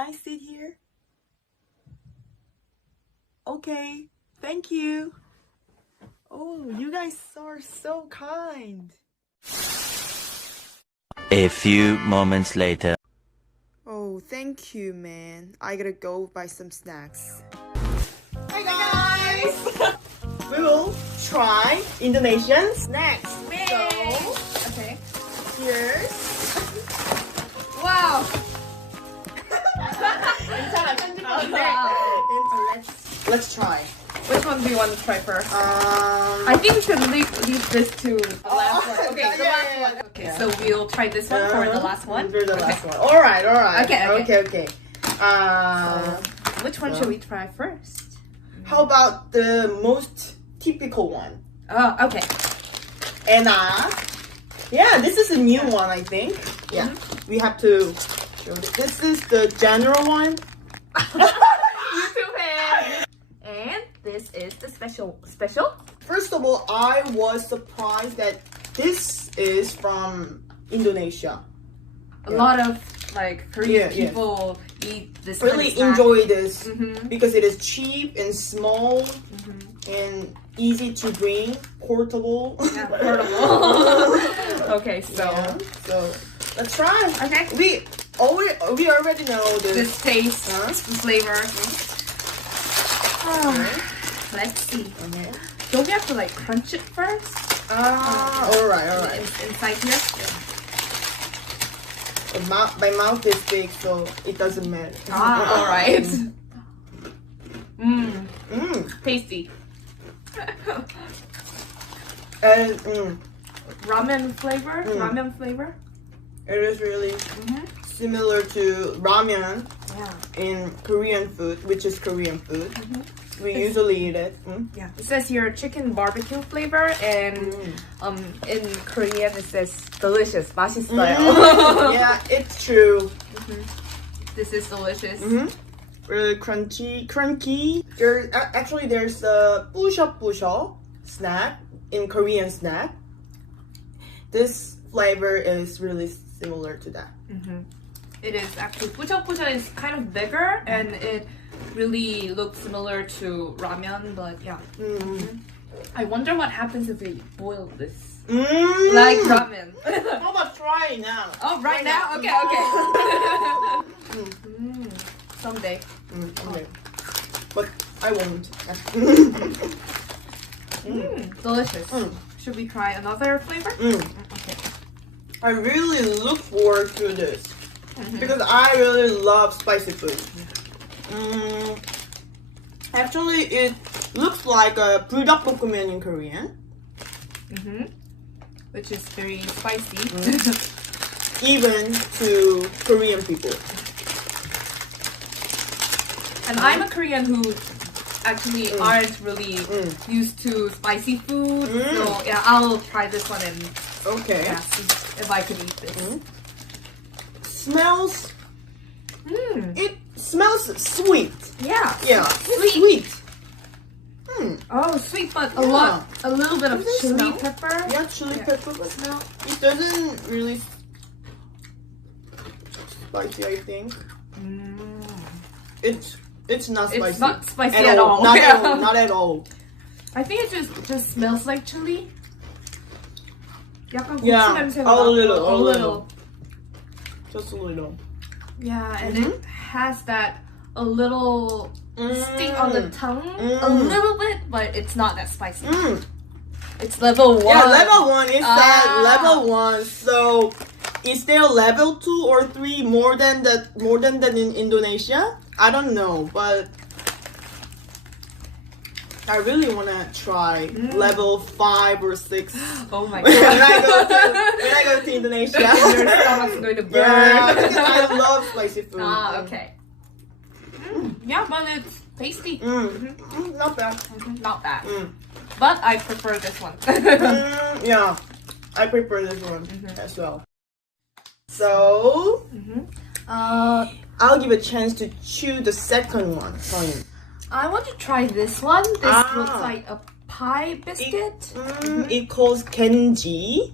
I sit here? Okay, thank you. Oh, you guys are so kind. A few moments later. Oh, thank you, man. I gotta go buy some snacks. Hi guys! We will try Indonesian snacks. So, Okay. here's Wow. let's try. Which one do you want to try first? I think we should leave this to the last one. Okay, the last one. Okay, Yeah. so we'll try this one for the last one. For the last one. All right. Okay. Okay. Which one should we try first? How about the most typical one? Okay. And yeah, this is a new one, I think. Yeah, we have to show this is the general one. YouTube fan. And this is the special. First of all, I was surprised that this is from Indonesia. A lot of like Korean people eat this. Really kind of snack. enjoy this Mhm. because it is cheap and small and easy to bring, portable. Yeah, portable. Okay, so So let's try. okay. We already know This taste, Huh? the flavor. Let's see. Okay. Don't we have to like crunch it first? All right. Inside here. My mouth is big, so it doesn't matter. All right. Tasty. And Ramen flavor. it is really similar to ramen Yeah. in Korean food, which is Korean food. We usually eat it. Yeah. It says here chicken barbecue flavor, and in Korean it says delicious, 맛있어요. Yeah, it's true. This is delicious. Really crunchy. There's a pusha snack in Korean snack. This flavor is really similar to that. It is actually pucha is kind of bigger, and it really looks similar to ramen, but yeah. I wonder what happens if we boil this. Like ramen. How about try it now? Oh, right now? Okay. Someday. Okay. But I won't. Delicious. Should we try another flavor? Okay. I really look forward to this because I really love spicy food. Actually, it looks like a 불닭볶음면 in Korean. Which is very spicy. Even to Korean people. And I'm a Korean who actually aren't really used to spicy food. So yeah, I'll try this one and Okay. see if I can eat this. Smells. It smells sweet. Yeah. Yeah. Sweet. Sweet. Oh, sweet, but a little bit of Does it chili smell? pepper. Yeah, chili pepper, but it doesn't really spicy, I think. It's not spicy. It's not spicy at all. Not Yeah. at all. Not at all. I think it just smells like chili. 약간 고추 Yeah, 냄새가 a 나고, little. Just a little. Yeah, and it has that a little sting on the tongue, a little bit, but it's not that spicy. It's level 1. Yeah, level 1 is that level 1. So is there level 2 or 3 more than that in Indonesia? I don't know, but I really wanna try level 5 or 6 Oh my when god. when I go to Indonesia. Your stomach's going to burn. Yeah, because I love spicy food. Okay. Yeah, but it's tasty. Not bad. Not bad. But I prefer this one. Yeah, I prefer this one as well. So, I'll give a chance to choose the second one for you. I want to try this one. This looks like a pie biscuit. It calls Kenji.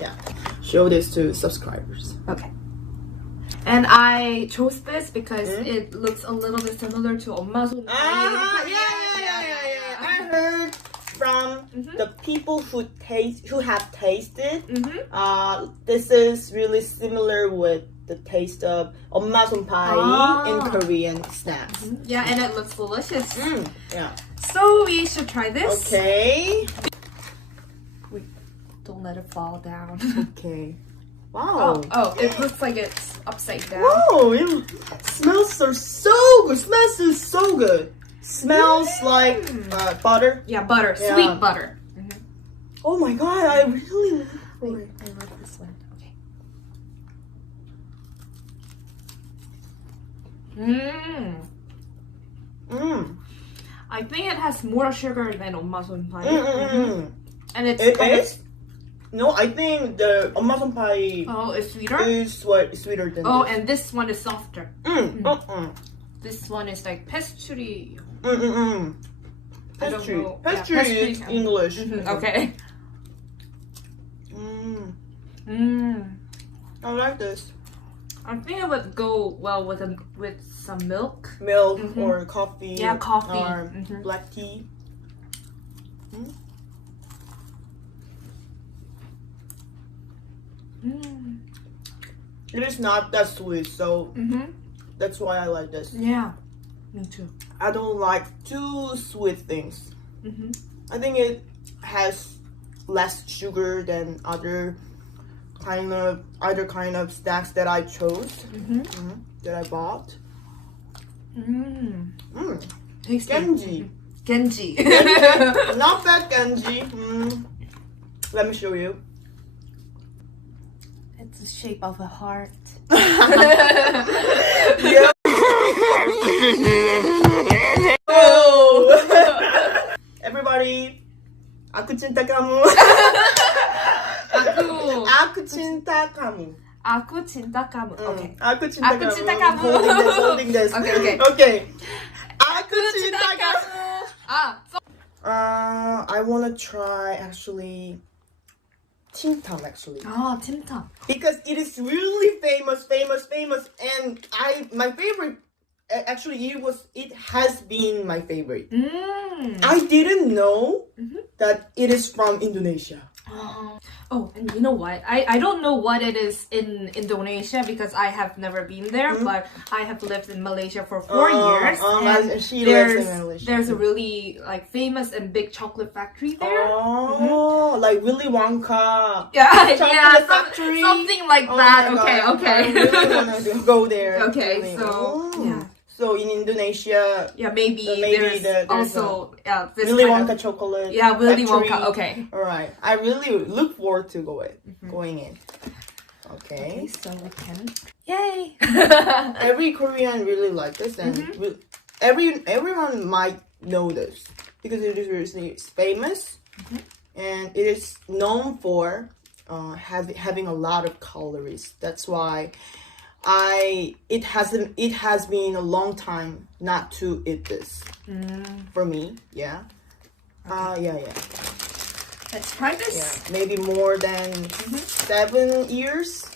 Yeah, show this to subscribers. Okay. And I chose this because it looks a little bit similar to 엄마 손. Yeah. I heard from the people who have tasted. This is really similar with the taste of 엄마 손파이 in Korean snacks. Yeah, and it looks delicious. Yeah. So we should try this. Okay. Wait, don't let it fall down. Okay. Wow. Oh, it looks like it's upside down. Whoa, it smells so good. Smells so good. Smells like butter. Yeah, butter. Yeah. Sweet butter. Oh my god, I really Wait, I love this one. Okay. I think it has more sugar than 엄마 손파이. And it's It kind of- is? No, I think the 엄마 손파이 Oh, it's sweeter? is sweeter than Oh, this. and this one is softer. This one is like pastry. I don't Pastry. know. Pastry Yeah, is English. Okay. I like this. I think it would go well with some milk. Milk or coffee. Yeah, coffee. Or black tea. It is not that sweet, so that's why I like this. Yeah, me too. I don't like too sweet things. I think it has less sugar than other kind of snacks that I chose, that I bought. Tasty. Genji. Genji. Not bad Genji. Let me show you. It's the shape of a heart. Yeah. Everybody, aku cinta kamu. Aku cinta kamu. Aku cinta kamu. Okay. Aku cinta Aku kamu. cinta kamu. Holding this. Okay. Okay. Aku cinta kamu. So I wanna try actually Tintam actually. Timtam. Because it is really famous, and my favorite. Actually, it has been my favorite. I didn't know that it is from Indonesia. Oh, and you know what? I don't know what it is in Indonesia because I have never been there, but I have lived in Malaysia for 4 years. And she lives in Malaysia. There's a really like famous and big chocolate factory there. Oh, like Willy Wonka. Yeah, Chocolate factory. something like Oh that. my Okay, God. okay. I really wanna go there. Okay, really. so yeah. So in Indonesia, Yeah, maybe maybe there's there's also this Willy kind Wonka of, chocolate. Yeah, Willy factory. Wonka. Okay. All right. I really look forward to going in. Okay. So we can. Yay! Every Korean really like this, and everyone might know this because it is really famous, and it is known for having a lot of calories. That's why it has been a long time not to eat this for me. Yeah. Yeah. Let's try this. Yeah, maybe more than 7 years.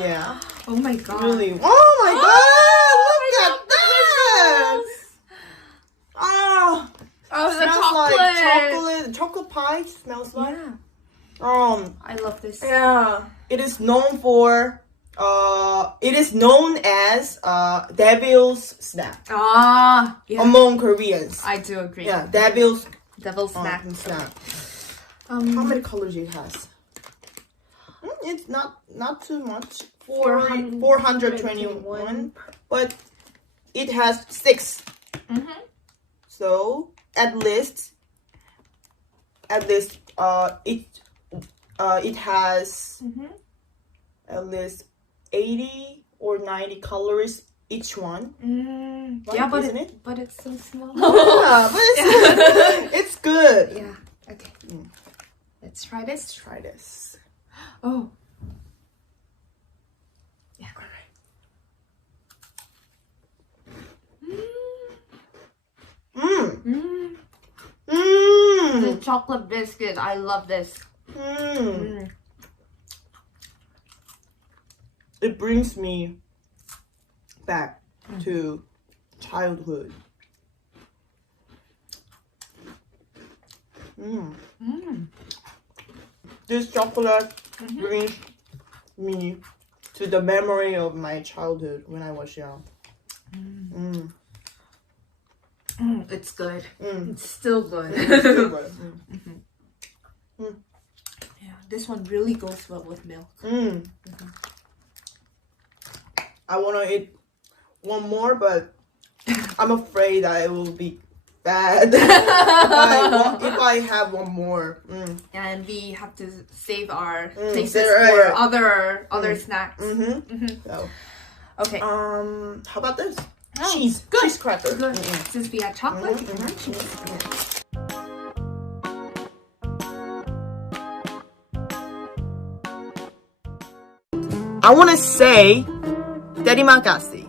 Yeah. Oh my god. Really? Oh my god! Look at that! Oh, Oh, the smells like chocolate pie. Smells like. Yeah. I love this. Yeah. It is known for. It is known as devil's snack Yeah. among Koreans. I do agree. Yeah, devil's Devil's snack. snack. How many colors it has? It's not too much. 421, but it has 6. So at least it has at least 80 or 90 calories each one. Right, Yeah, but isn't but it's so small. Yeah, but it's good. Yeah. Okay. Let's try this. Let's try this. Oh. Yeah. The chocolate biscuit. I love this. It brings me back to childhood. This chocolate brings me to the memory of my childhood when I was young. It's good. It's still good. Yeah, this one really goes well with milk. I want to eat one more, but I'm afraid I will be bad if I have one more. And we have to save our places there- for other snacks. So, Okay. how about this? Oh, Cheese. good. Cheese cracker. Good. Since we had chocolate, we can have cheese. I want to say terima kasih.